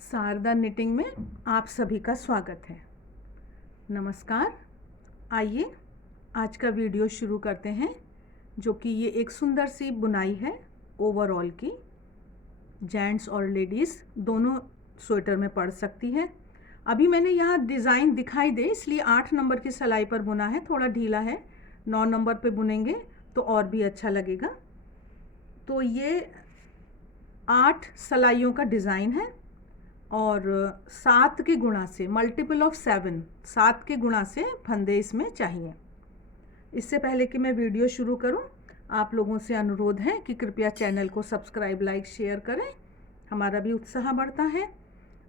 Sharda knitting में आप सभी का स्वागत है। नमस्कार। आइए आज का वीडियो शुरू करते हैं, जो कि ये एक सुंदर सी बुनाई है ओवरऑल की। जेंट्स और लेडीज़ दोनों स्वेटर में पड़ सकती है। अभी मैंने यहाँ डिज़ाइन दिखाई दे इसलिए 8 नंबर की सिलाई पर बुना है, थोड़ा ढीला है। 9 नंबर पे बुनेंगे तो और भी अच्छा लगेगा। तो ये 8 सिलाइयों का डिज़ाइन है और 7 के गुणा से, मल्टीपल ऑफ 7 के गुणा से फंदे इसमें चाहिए। इससे पहले कि मैं वीडियो शुरू करूं, आप लोगों से अनुरोध है कि कृपया चैनल को सब्सक्राइब, लाइक, शेयर करें, हमारा भी उत्साह बढ़ता है।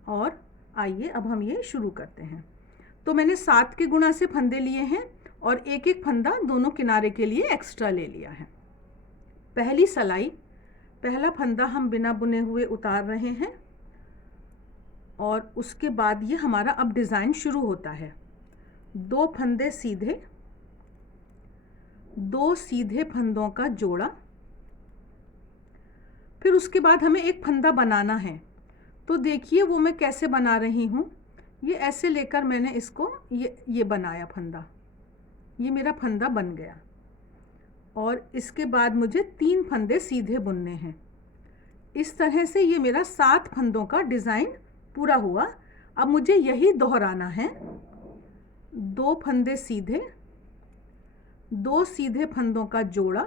और आइए अब हम ये शुरू करते हैं। तो मैंने 7 के गुणा से फंदे लिए हैं और एक एक फंदा दोनों किनारे के लिए एक्स्ट्रा ले लिया है। पहली सिलाई, पहला फंदा हम बिना बुने हुए उतार रहे हैं और उसके बाद ये हमारा अब डिज़ाइन शुरू होता है। 2 फंदे सीधे, 2 सीधे फंदों का जोड़ा, फिर उसके बाद हमें एक फंदा बनाना है। तो देखिए वो मैं कैसे बना रही हूँ। ये ऐसे लेकर मैंने इसको ये बनाया फंदा, ये मेरा फंदा बन गया। और इसके बाद मुझे 3 फंदे सीधे बुनने हैं। इस तरह से ये मेरा 7 फंदों का डिज़ाइन पूरा हुआ। अब मुझे यही दोहराना है। 2 फंदे सीधे, 2 सीधे फंदों का जोड़ा,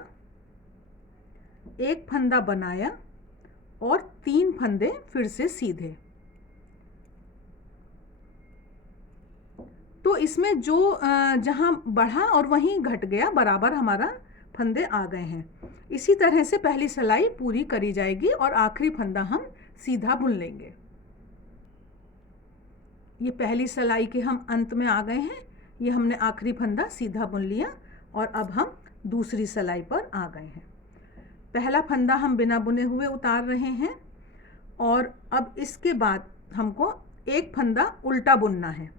एक फंदा बनाया और 3 फंदे फिर से सीधे। तो इसमें जो जहां बढ़ा और वहीं घट गया, बराबर हमारा फंदे आ गए हैं। इसी तरह से पहली सिलाई पूरी करी जाएगी और आखिरी फंदा हम सीधा बुन लेंगे। ये पहली सिलाई के हम अंत में आ गए हैं। ये हमने आखिरी फंदा सीधा बुन लिया और अब हम दूसरी सिलाई पर आ गए हैं। पहला फंदा हम बिना बुने हुए उतार रहे हैं और अब इसके बाद हमको एक फंदा उल्टा बुनना है।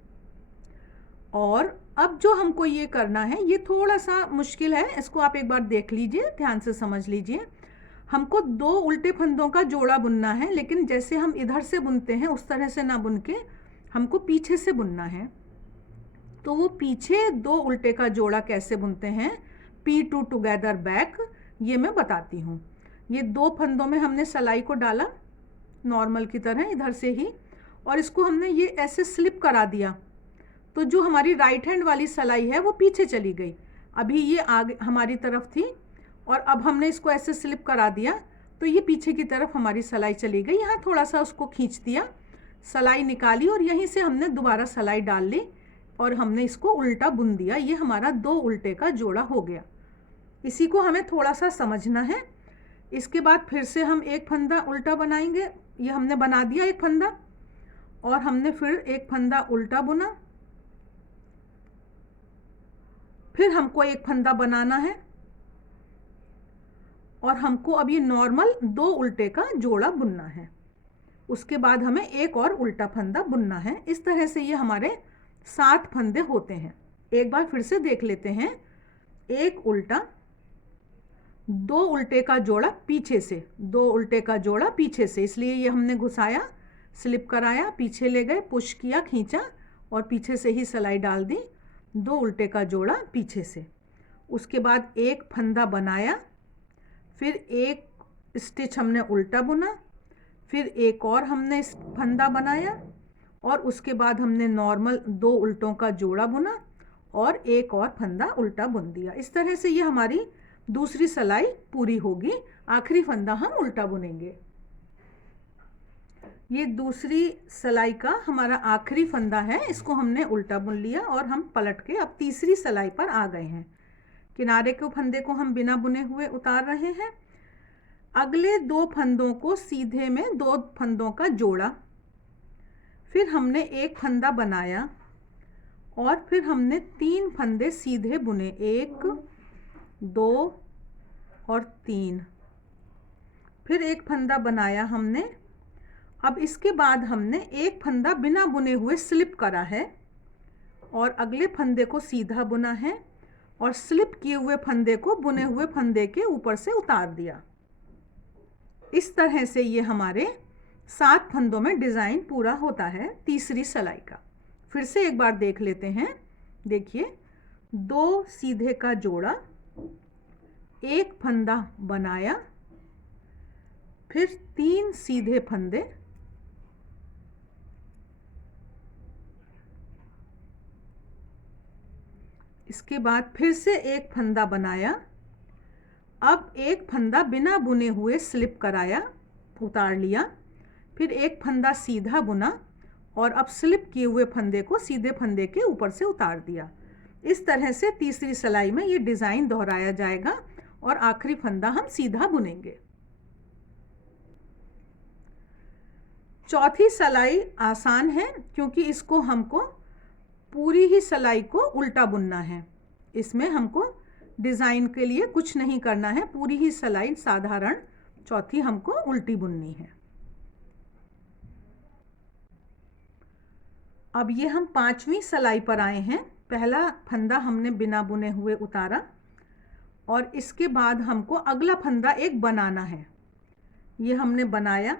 और अब जो हमको ये करना है, ये थोड़ा सा मुश्किल है, इसको आप एक बार देख लीजिए, ध्यान से समझ लीजिए। हमको 2 उल्टे फंदों का जोड़ा बुनना है, लेकिन जैसे हम इधर से बुनते हैं उस तरह से ना बुन के हमको पीछे से बुनना है। तो वो पीछे 2 उल्टे का जोड़ा कैसे बुनते हैं, P2 टुगेदर बैक, ये मैं बताती हूँ। ये 2 फंदों में हमने सिलाई को डाला नॉर्मल की तरह इधर से ही, और इसको हमने ये ऐसे स्लिप करा दिया। तो जो हमारी राइट हैंड वाली सिलाई है वो पीछे चली गई। अभी ये आगे हमारी तरफ थी और अब हमने इसको ऐसे स्लिप करा दिया तो ये पीछे की तरफ हमारी सिलाई चली गई। यहाँ थोड़ा सा उसको खींच दिया, सिलाई निकाली और यहीं से हमने दोबारा सिलाई डाल ली और हमने इसको उल्टा बुन दिया। ये हमारा 2 उल्टे का जोड़ा हो गया। इसी को हमें थोड़ा सा समझना है। इसके बाद फिर से हम एक फंदा उल्टा बनाएंगे। ये हमने बना दिया एक फंदा और हमने फिर एक फंदा उल्टा बुना, फिर हमको एक फंदा बनाना है और हमको अब ये नॉर्मल 2 उल्टे का जोड़ा बुनना है। उसके बाद हमें एक और उल्टा फंदा बुनना है। इस तरह से ये हमारे 7 फंदे होते हैं। एक बार फिर से देख लेते हैं। एक उल्टा, 2 उल्टे का जोड़ा पीछे से, 2 उल्टे का जोड़ा पीछे से, इसलिए ये हमने घुसाया, स्लिप कराया, पीछे ले गए, पुश किया, खींचा और पीछे से ही सिलाई डाल दी। 2 उल्टे का जोड़ा पीछे से। उसके बाद एक फंदा बनाया, फिर एक स्टिच हमने उल्टा बुना, फिर एक और हमने फंदा बनाया और उसके बाद हमने नॉर्मल 2 उल्टों का जोड़ा बुना और एक और फंदा उल्टा बुन दिया। इस तरह से ये हमारी दूसरी सिलाई पूरी होगी। आखिरी फंदा हम उल्टा बुनेंगे। ये दूसरी सिलाई का हमारा आखिरी फंदा है, इसको हमने उल्टा बुन लिया और हम पलट के अब तीसरी सिलाई पर आ गए हैं। किनारे के फंदे को हम बिना बुने हुए उतार रहे हैं। अगले 2 फंदों को सीधे में 2 फंदों का जोड़ा, फिर हमने एक फंदा बनाया और फिर हमने 3 फंदे सीधे बुने, 1, 2 और 3, फिर एक फंदा बनाया हमने। अब इसके बाद हमने एक फंदा बिना बुने हुए स्लिप करा है और अगले फंदे को सीधा बुना है और स्लिप किए हुए फंदे को बुने हुए फंदे के ऊपर से उतार दिया। इस तरह से ये हमारे 7 फंदों में डिज़ाइन पूरा होता है तीसरी सिलाई का। फिर से एक बार देख लेते हैं। देखिए, 2 सीधे का जोड़ा, एक फंदा बनाया, फिर 3 सीधे फंदे, इसके बाद फिर से एक फंदा बनाया, अब एक फंदा बिना बुने हुए स्लिप कराया, उतार लिया, फिर एक फंदा सीधा बुना और अब स्लिप किए हुए फंदे को सीधे फंदे के ऊपर से उतार दिया। इस तरह से तीसरी सिलाई में ये डिज़ाइन दोहराया जाएगा और आखिरी फंदा हम सीधा बुनेंगे। चौथी सिलाई आसान है क्योंकि इसको हमको पूरी ही सिलाई को उल्टा बुनना है। इसमें हमको डिज़ाइन के लिए कुछ नहीं करना है, पूरी ही सिलाई साधारण चौथी हमको उल्टी बुननी है। अब ये हम 5वीं सिलाई पर आए हैं। पहला फंदा हमने बिना बुने हुए उतारा और इसके बाद हमको अगला फंदा एक बनाना है। ये हमने बनाया,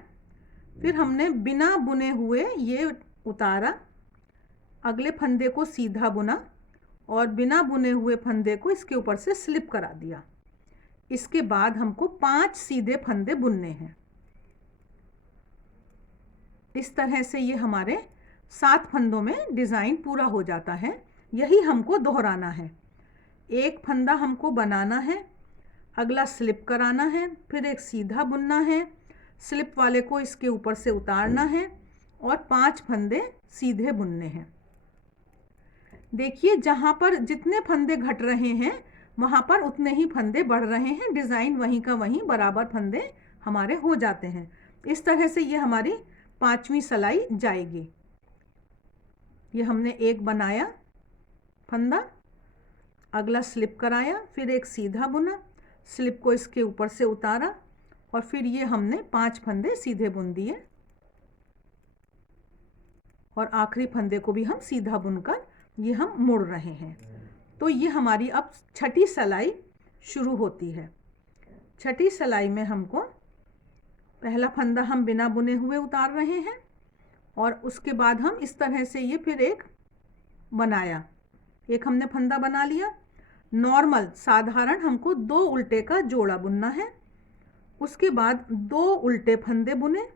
फिर हमने बिना बुने हुए ये उतारा, अगले फंदे को सीधा बुना और बिना बुने हुए फंदे को इसके ऊपर से स्लिप करा दिया। इसके बाद हमको 5 सीधे फंदे बुनने हैं। इस तरह से ये हमारे 7 फंदों में डिज़ाइन पूरा हो जाता है। यही हमको दोहराना है। एक फंदा हमको बनाना है, अगला स्लिप कराना है, फिर एक सीधा बुनना है, स्लिप वाले को इसके ऊपर से उतारना है और 5 फंदे सीधे बुनने हैं। देखिए, जहाँ पर जितने फंदे घट रहे हैं वहाँ पर उतने ही फंदे बढ़ रहे हैं। डिज़ाइन वहीं का वहीं बराबर फंदे हमारे हो जाते हैं। इस तरह से ये हमारी 5वीं सिलाई जाएगी। ये हमने एक बनाया फंदा, अगला स्लिप कराया, फिर एक सीधा बुना, स्लिप को इसके ऊपर से उतारा और फिर ये हमने 5 फंदे सीधे बुन दिए और आखिरी फंदे को भी हम सीधा बुनकर ये हम मुड़ रहे हैं। तो ये हमारी अब छठी सिलाई शुरू होती है। छठी सिलाई में हमको पहला फंदा हम बिना बुने हुए उतार रहे हैं और उसके बाद हम इस तरह से ये फिर एक बनाया, एक हमने फंदा बना लिया। नॉर्मल साधारण हमको 2 उल्टे का जोड़ा बुनना है। उसके बाद 2 उल्टे फंदे बुने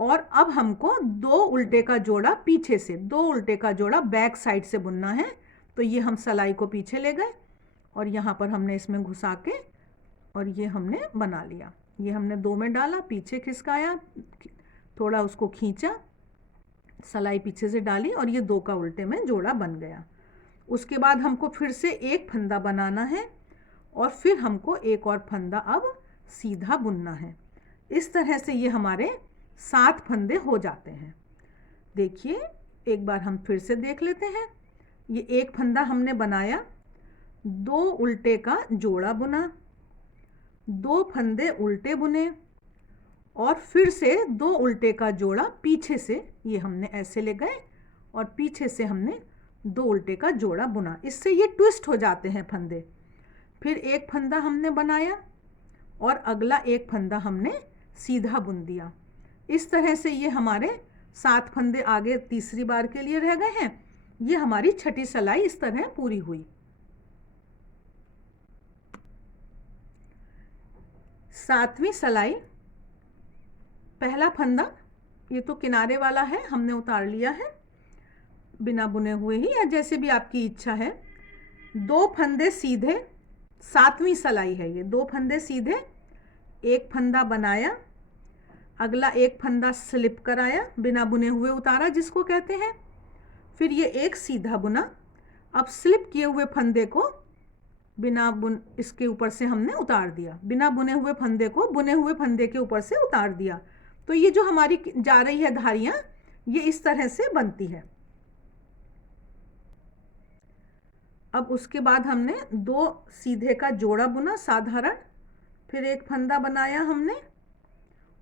और अब हमको 2 उल्टे का जोड़ा पीछे से, 2 उल्टे का जोड़ा बैक साइड से बुनना है। तो ये हम सिलाई को पीछे ले गए और यहाँ पर हमने इसमें घुसा के और ये हमने बना लिया। ये हमने 2 में डाला, पीछे खिसकाया, थोड़ा उसको खींचा, सिलाई पीछे से डाली और ये 2 का उल्टे में जोड़ा बन गया। उसके बाद हमको फिर से एक फंदा बनाना है और फिर हमको एक और फंदा अब सीधा बुनना है। इस तरह से ये हमारे 7 फंदे हो जाते हैं। देखिए, एक बार हम फिर से देख लेते हैं। ये एक फंदा हमने बनाया, 2 उल्टे का जोड़ा बुना, 2 फंदे उल्टे बुने और फिर से 2 उल्टे का जोड़ा पीछे से, ये हमने ऐसे ले गए और पीछे से हमने 2 उल्टे का जोड़ा बुना। इससे ये ट्विस्ट हो जाते हैं फंदे। फिर एक फंदा हमने बनाया और अगला एक फंदा हमने सीधा बुन दिया। इस तरह से ये हमारे 7 फंदे आगे तीसरी बार के लिए रह गए हैं। ये हमारी छठी सिलाई इस तरह पूरी हुई। 7वीं सिलाई, पहला फंदा ये तो किनारे वाला है, हमने उतार लिया है बिना बुने हुए ही, या जैसे भी आपकी इच्छा है। 2 फंदे सीधे, 7वीं सिलाई है ये। 2 फंदे सीधे, एक फंदा बनाया, अगला एक फंदा स्लिप कराया, बिना बुने हुए उतारा जिसको कहते हैं, फिर ये एक सीधा बुना। अब स्लिप किए हुए फंदे को बिना बुन इसके ऊपर से हमने उतार दिया, बिना बुने हुए फंदे को बुने हुए फंदे के ऊपर से उतार दिया। तो ये जो हमारी जा रही है धारियां, ये इस तरह से बनती है। अब उसके बाद हमने 2 सीधे का जोड़ा बुना साधारण, फिर एक फंदा बनाया हमने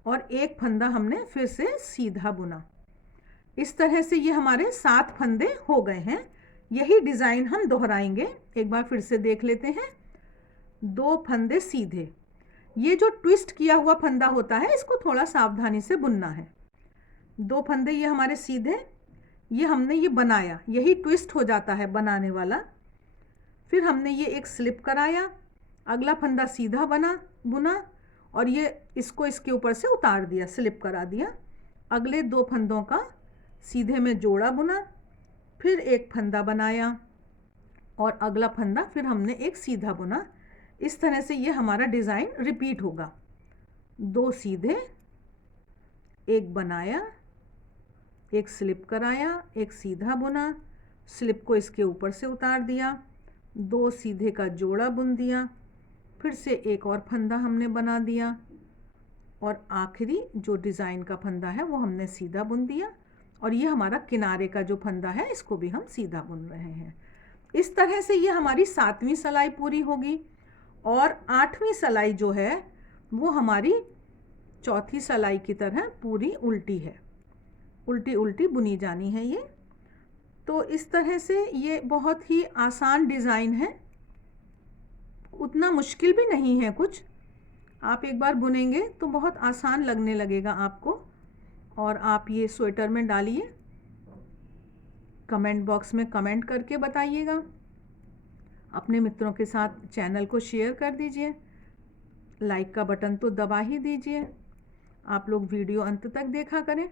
और एक फंदा हमने फिर से सीधा बुना। इस तरह से ये हमारे 7 फंदे हो गए हैं। यही डिज़ाइन हम दोहराएंगे। एक बार फिर से देख लेते हैं। 2 फंदे सीधे, ये जो ट्विस्ट किया हुआ फंदा होता है इसको थोड़ा सावधानी से बुनना है। 2 फंदे ये हमारे सीधे, ये हमने ये बनाया, यही ट्विस्ट हो जाता है बनाने वाला। फिर हमने ये एक स्लिप कराया, अगला फंदा सीधा बुना और ये इसको इसके ऊपर से उतार दिया, स्लिप करा दिया। अगले 2 फंदों का सीधे में जोड़ा बुना, फिर एक फंदा बनाया और अगला फंदा फिर हमने एक सीधा बुना। इस तरह से ये हमारा डिज़ाइन रिपीट होगा। 2 सीधे, एक बनाया, एक स्लिप कराया, एक सीधा बुना, स्लिप को इसके ऊपर से उतार दिया, 2 सीधे का जोड़ा बुन दिया, फिर से एक और फंदा हमने बना दिया और आखिरी जो डिज़ाइन का फंदा है वो हमने सीधा बुन दिया। और ये हमारा किनारे का जो फंदा है इसको भी हम सीधा बुन रहे हैं। इस तरह से ये हमारी 7वीं सिलाई पूरी होगी और 8वीं सिलाई जो है वो हमारी चौथी सिलाई की तरह पूरी उल्टी है, उल्टी उल्टी बुनी जानी है ये। तो इस तरह से ये बहुत ही आसान डिज़ाइन है, उतना मुश्किल भी नहीं है कुछ। आप एक बार बुनेंगे तो बहुत आसान लगने लगेगा आपको। और आप ये स्वेटर में डालिए, कमेंट बॉक्स में कमेंट करके बताइएगा, अपने मित्रों के साथ चैनल को शेयर कर दीजिए, लाइक का बटन तो दबा ही दीजिए। आप लोग वीडियो अंत तक देखा करें।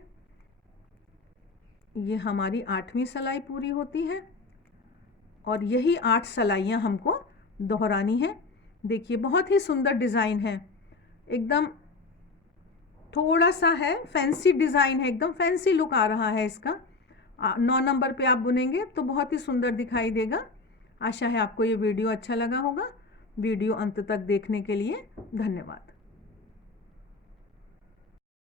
ये हमारी 8वीं सिलाई पूरी होती है और यही 8 सिलाइयाँ हमको दोहरानी है। देखिए बहुत ही सुंदर डिज़ाइन है, एकदम थोड़ा सा है फैंसी डिज़ाइन है, एकदम फैंसी लुक आ रहा है इसका। 9 नंबर पे आप बुनेंगे तो बहुत ही सुंदर दिखाई देगा। आशा है आपको ये वीडियो अच्छा लगा होगा। वीडियो अंत तक देखने के लिए धन्यवाद।